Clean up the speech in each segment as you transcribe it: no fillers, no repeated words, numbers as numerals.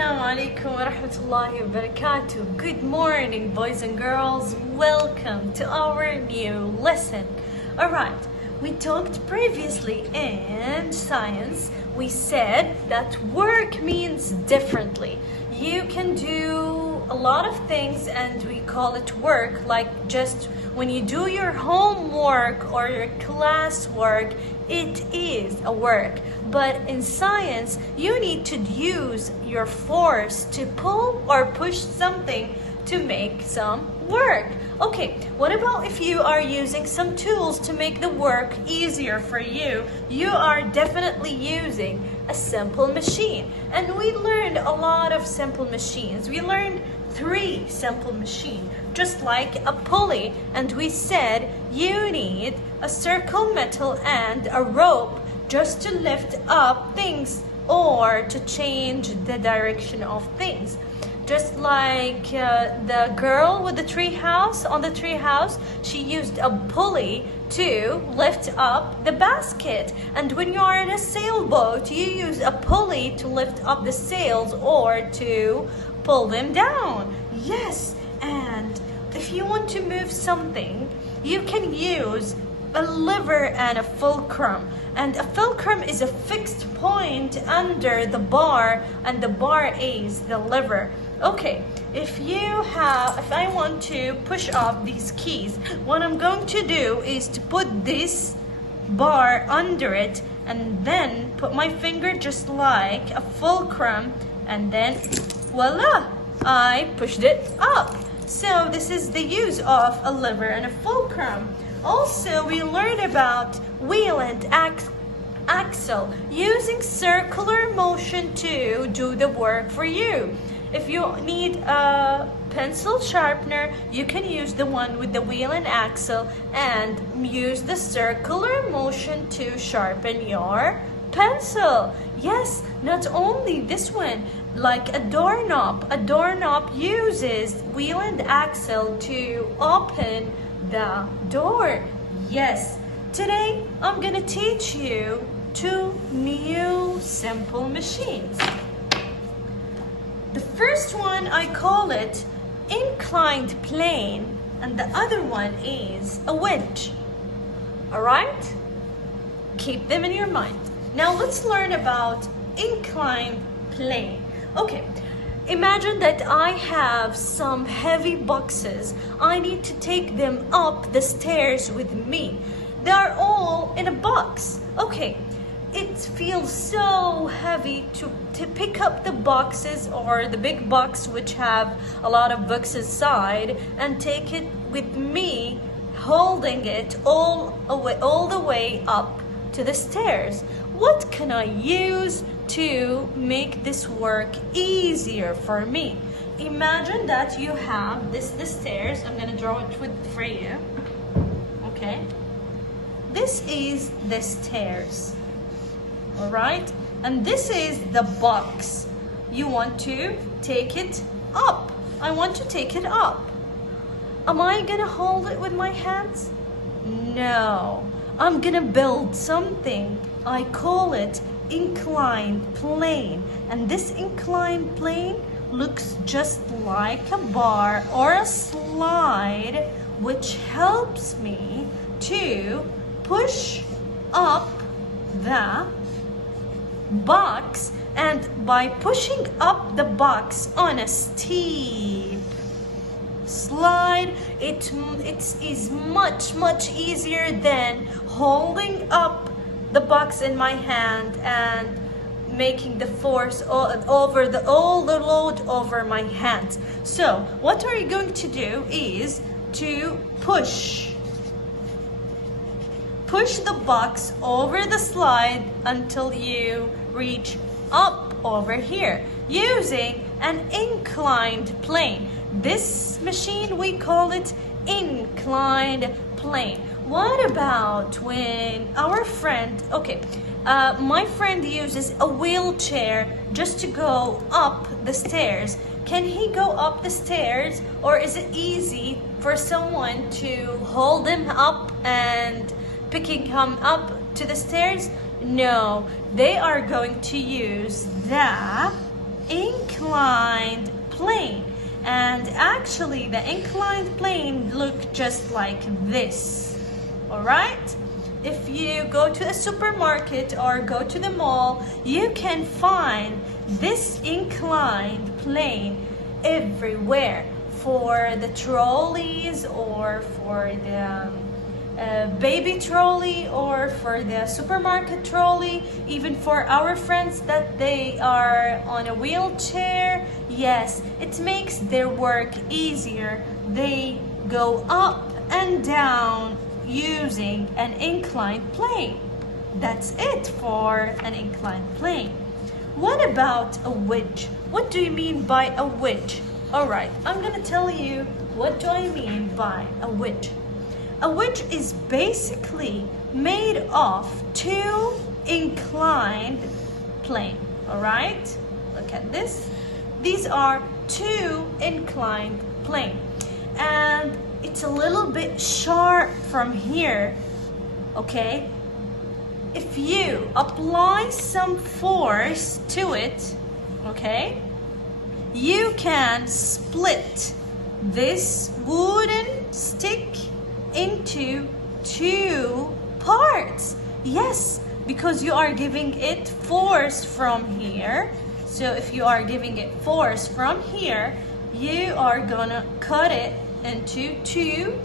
Assalamu alaikum wa rahmatullahi wa barakatuh. Good morning, boys and girls. Welcome to our new lesson. Alright, we talked previously in science. We said that work means differently. You can do a lot of things and we call it work, like just when you do your homework or your classwork, it is a work. But in science, you need to use your force to pull or push something to make some work. Okay, what about if you are using some tools to make the work easier for you? You are definitely using a simple machine. And we learned a lot of simple machines. We learned 3 simple machines, just like a pulley. And we said you need a circle metal and a rope just to lift up things or to change the direction of things. Just like the girl with the tree house, on the tree house, she used a pulley to lift up the basket. And when you are in a sailboat, you use a pulley to lift up the sails or to pull them down. Yes, and if you want to move something, you can use a lever and a fulcrum. And a fulcrum is a fixed point under the bar, and the bar is the lever. Okay, if I want to push up these keys, what I'm going to do is to put this bar under it and then put my finger just like a fulcrum, and then voila, I pushed it up. So this is the use of a lever and a fulcrum. Also, we learned about wheel and axle, using circular motion to do the work for you. If you need a pencil sharpener, you can use the one with the wheel and axle and use the circular motion to sharpen your pencil. Yes, not only this one, like a doorknob. A doorknob uses wheel and axle to open the door. Yes, today I'm gonna teach you 2 new simple machines. The first one, I call it inclined plane, and the other one is a wedge. All right? Keep them in your mind. Now let's learn about inclined plane. Okay, imagine that I have some heavy boxes. I need to take them up the stairs with me. They are all in a box. Okay, it feels so heavy to pick up the boxes or the big box which have a lot of books inside and take it with me, holding it all the way up to the stairs. What can I use to make this work easier for me? Imagine that you have the stairs. I'm gonna draw it for you. Okay, this is the stairs. All right, and this is the box. You want to take it up. I want to take it up. Am I gonna hold it with my hands? No, I'm gonna build something. I call it inclined plane, and this inclined plane looks just like a bar or a slide, which helps me to push up the box. And by pushing up the box on a steep slide, it is much easier than holding up the box in my hand and making the force all the load over my hands. So what are you going to do is to push the box over the slide until you reach up over here using an inclined plane. This machine, we call it inclined plane. What about when our friend, my friend uses a wheelchair just to go up the stairs. Can he go up the stairs, or is it easy for someone to hold him up and picking him up to the stairs? No, they are going to use the inclined actually the inclined plane look just like this. All right? If you go to a supermarket or go to the mall, you can find this inclined plane everywhere for the trolleys or for the baby trolley or for the supermarket trolley, even for our friends that they are on a wheelchair. Yes, it makes their work easier. They go up and down using an inclined plane. That's it for an inclined plane. What about a wedge? What do you mean by a wedge? All right, I'm gonna tell you what do I mean by a wedge. A wedge is basically made of two inclined plane. All right, look at this. These are two inclined plane, and it's a little bit sharp from here. Okay, if you apply some force to it, okay, you can split this wooden stick into two parts. Yes, because you are giving it force from here. So if you are giving it force from here, you are gonna cut it into two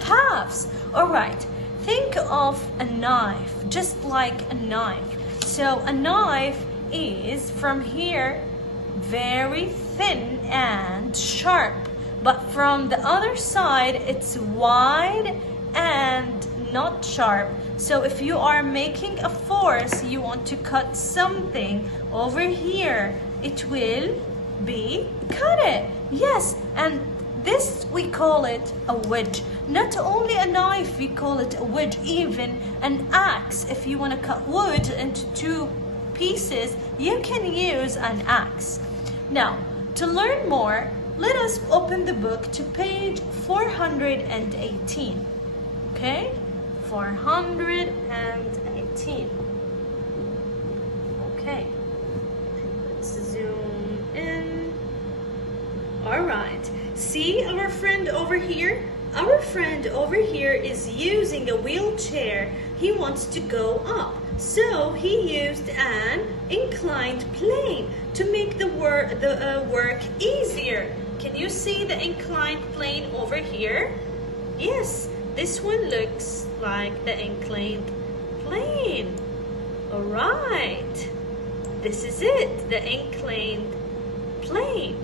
halves. All right, think of a knife, just like a knife. So a knife is from here very thin and sharp, but from the other side it's wide and not sharp. So if you are making a force, you want to cut something over here, it will be cut it. Yes, and this we call it a wedge. Not only a knife, we call it a wedge. Even an axe, if you want to cut wood into two pieces, you can use an axe. Now, to learn more, let us open the book to page 418. Okay? 418. Okay. Let's zoom in. All right. See our friend over here? Our friend over here is using a wheelchair. He wants to go up. So he used an inclined plane to make the work easier. Can you see the inclined plane over here? Yes, this one looks like the inclined plane. All right, this is it, the inclined plane.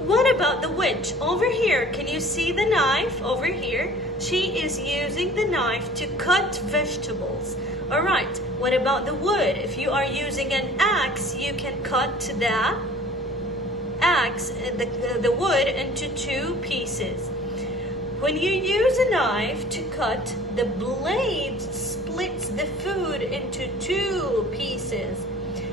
What about the wedge over here? Can you see the knife over here? She is using the knife to cut vegetables. All right, what about the wood? If you are using an axe, you can cut the axe, the wood into two pieces. When you use a knife to cut, the blade splits the food into two pieces.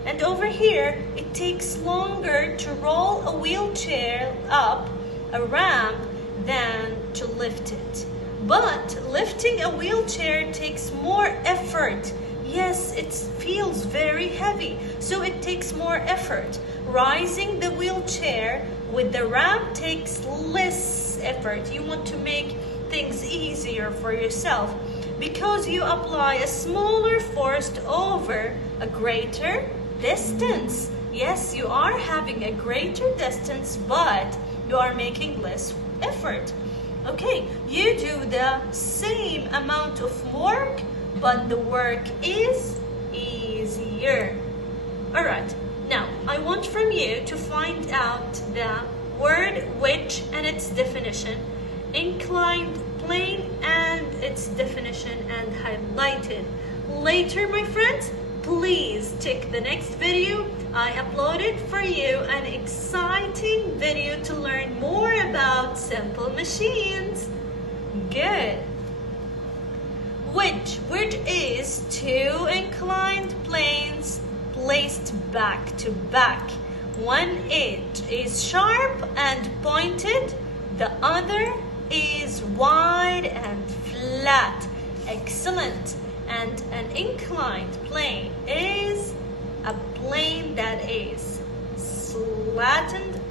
And over here, it takes longer to roll a wheelchair up a ramp than to lift it. But lifting a wheelchair takes more effort. Yes, it feels very heavy, so it takes more effort. Rising the wheelchair with the ramp takes less effort. You want to make things easier for yourself because you apply a smaller force over a greater distance. Yes, you are having a greater distance, but you are making less effort. Okay, you do the same amount of work, but the work is easier. All right, now I want from you to find out the word wedge and its definition, inclined plane and its definition, and highlight it. Later, my friends, please check the next video. I uploaded for you an exciting video to learn more about simple machines. Good. Wedge is two inclined planes placed back to back. One edge is sharp and pointed, the other is wide and flat. Excellent. And an inclined plane is a plane that is slanted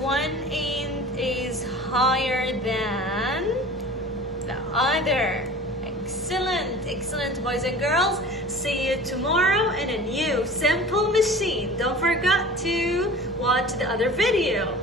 one end is higher than the other. Excellent, excellent, boys and girls. See you tomorrow in a new simple machine. Don't forget to watch the other video.